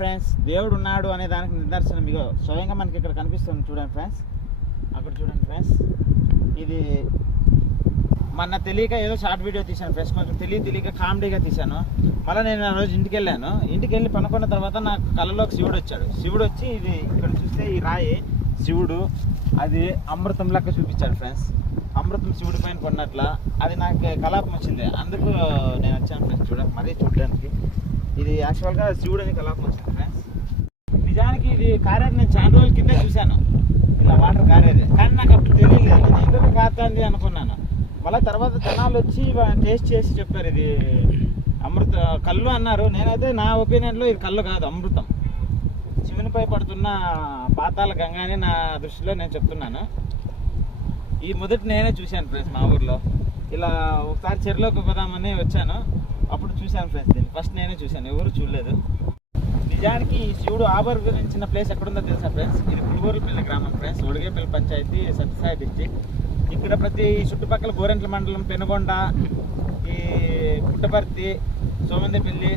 Friends, దేవుడు ఉన్నాడు అనే దానికి నిదర్శనం ఇగో స్వయంగా మనకి ఇక్కడ కనిపిస్తుంది చూడండి ఫ్రెండ్స్. అక్కడ చూడండి ఫ్రెండ్స్, ఇది మొన్న తెలియక ఏదో షార్ట్ వీడియో తీశాను ఫ్రెండ్స్, కొంచెం తెలియక కామెడీగా తీశాను. మళ్ళీ నేను ఆ రోజు ఇంటికి వెళ్ళాను. ఇంటికి వెళ్ళి పనుకున్న తర్వాత నాకు కళ్ళలోకి శివుడు వచ్చాడు. శివుడు వచ్చి ఇది ఇక్కడ చూస్తే ఈ రాయి శివుడు, అది అమృతం లెక్క చూపించాడు ఫ్రెండ్స్. అమృతం శివుడి పైన పడినట్ల అది నాకు కలాపం వచ్చింది. అందుకు నేను వచ్చాను ఫ్రెండ్స్ చూడండి, మరీ చూడడానికి. ఇది యాక్చువల్గా శివుడు అని కలాపం వచ్చింది ఫ్రెండ్స్. నిజానికి ఇది కారేది నేను చాలా రోజుల కిందే చూశాను, ఇలా వాటర్ కారేది. కానీ నాకు అప్పుడు తెలియలేదు, నేను ఎందుకు కారుతుంది అనుకున్నాను. మళ్ళీ తర్వాత జనాలు వచ్చి టేస్ట్ చేసి చెప్పారు ఇది అమృత కళ్ళు అన్నారు. నేనైతే నా ఒపీనియన్లో ఇది కళ్ళు కాదు, అమృతం. శివునిపై పడుతున్న పాతాళ గంగా అని నా దృష్టిలో నేను చెప్తున్నాను. ఈ మొదటి నేనే చూశాను ఫ్రెండ్స్ మా ఊర్లో. ఇలా ఒకసారి చెరువులోకి పోదామని వచ్చాను, అప్పుడు చూశాను ఫ్రెండ్స్. దీన్ని ఫస్ట్ నేనే చూశాను, ఎవరు చూడలేదు. నిజానికి ఈ శివుడు ఆవిర్భవించిన ప్లేస్ ఎక్కడుందో తెలుసా ఫ్రెండ్స్? ఇది పులిగూరుపల్లి గ్రామం ఫ్రెండ్స్, ఒడిగేపల్లి పంచాయతీ, సత్యసాయి డిస్ట్రిక్ట్. ఇక్కడ ప్రతి చుట్టుపక్కల గోరెంట్ల మండలం, పెనుగొండ, ఈ పుట్టపర్తి, సోమందేపల్లి,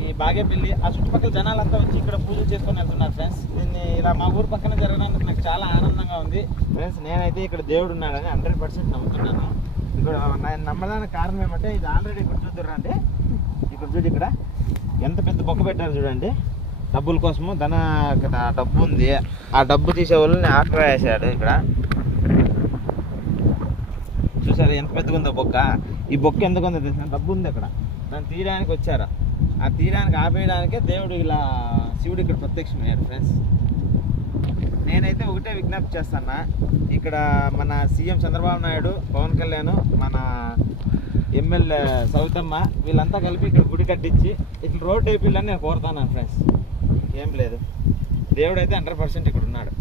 ఈ బాగేపల్లి, ఆ చుట్టుపక్కల జనాలంతా వచ్చి ఇక్కడ పూజలు చేసుకొని వెళ్తున్నారు ఫ్రెండ్స్. దీన్ని ఇలా మా ఊరు పక్కన జరగడానికి నాకు చాలా ఆనందంగా ఉంది ఫ్రెండ్స్. నేనైతే ఇక్కడ దేవుడు ఉన్నాడని 100% నమ్ముతున్నాను. ఇక్కడ నేను నమ్మడానికి కారణం ఏమంటే, ఇది ఆల్రెడీ ఇక్కడ చూద్దురండి, ఇక్కడ చూడు, ఇక్కడ ఎంత పెద్ద బొక్క పెట్టారు చూడండి. డబ్బుల కోసము డబ్బు ఉంది, ఆ డబ్బు తీసే వాళ్ళని ఆక్రా వేసాడు. ఇక్కడ చూసారు ఎంత పెద్దగా ఉందో బొక్క. ఈ బొక్క ఎందుకు ఉందో తెలిసిన, డబ్బు ఉంది అక్కడ, దాన్ని తీయడానికి వచ్చారు. ఆ తీయడానికి ఆపేయడానికే దేవుడు ఇలా శివుడు ఇక్కడ ప్రత్యక్షమయ్యాడు ఫ్రెండ్స్. నేనైతే ఒకటే విజ్ఞప్తి చేస్తాను, ఇక్కడ మన సీఎం చంద్రబాబు నాయుడు, పవన్ కళ్యాణ్, మన ఎమ్మెల్యే సౌతమ్మ, వీళ్ళంతా కలిపి ఇక్కడ గుడి కట్టించి ఇట్లా రోడ్ వేపిల్లని నేను కోరుతాను ఫ్రెండ్స్. ఏం లేదు, దేవుడు అయితే 100% ఇక్కడ ఉన్నాడు.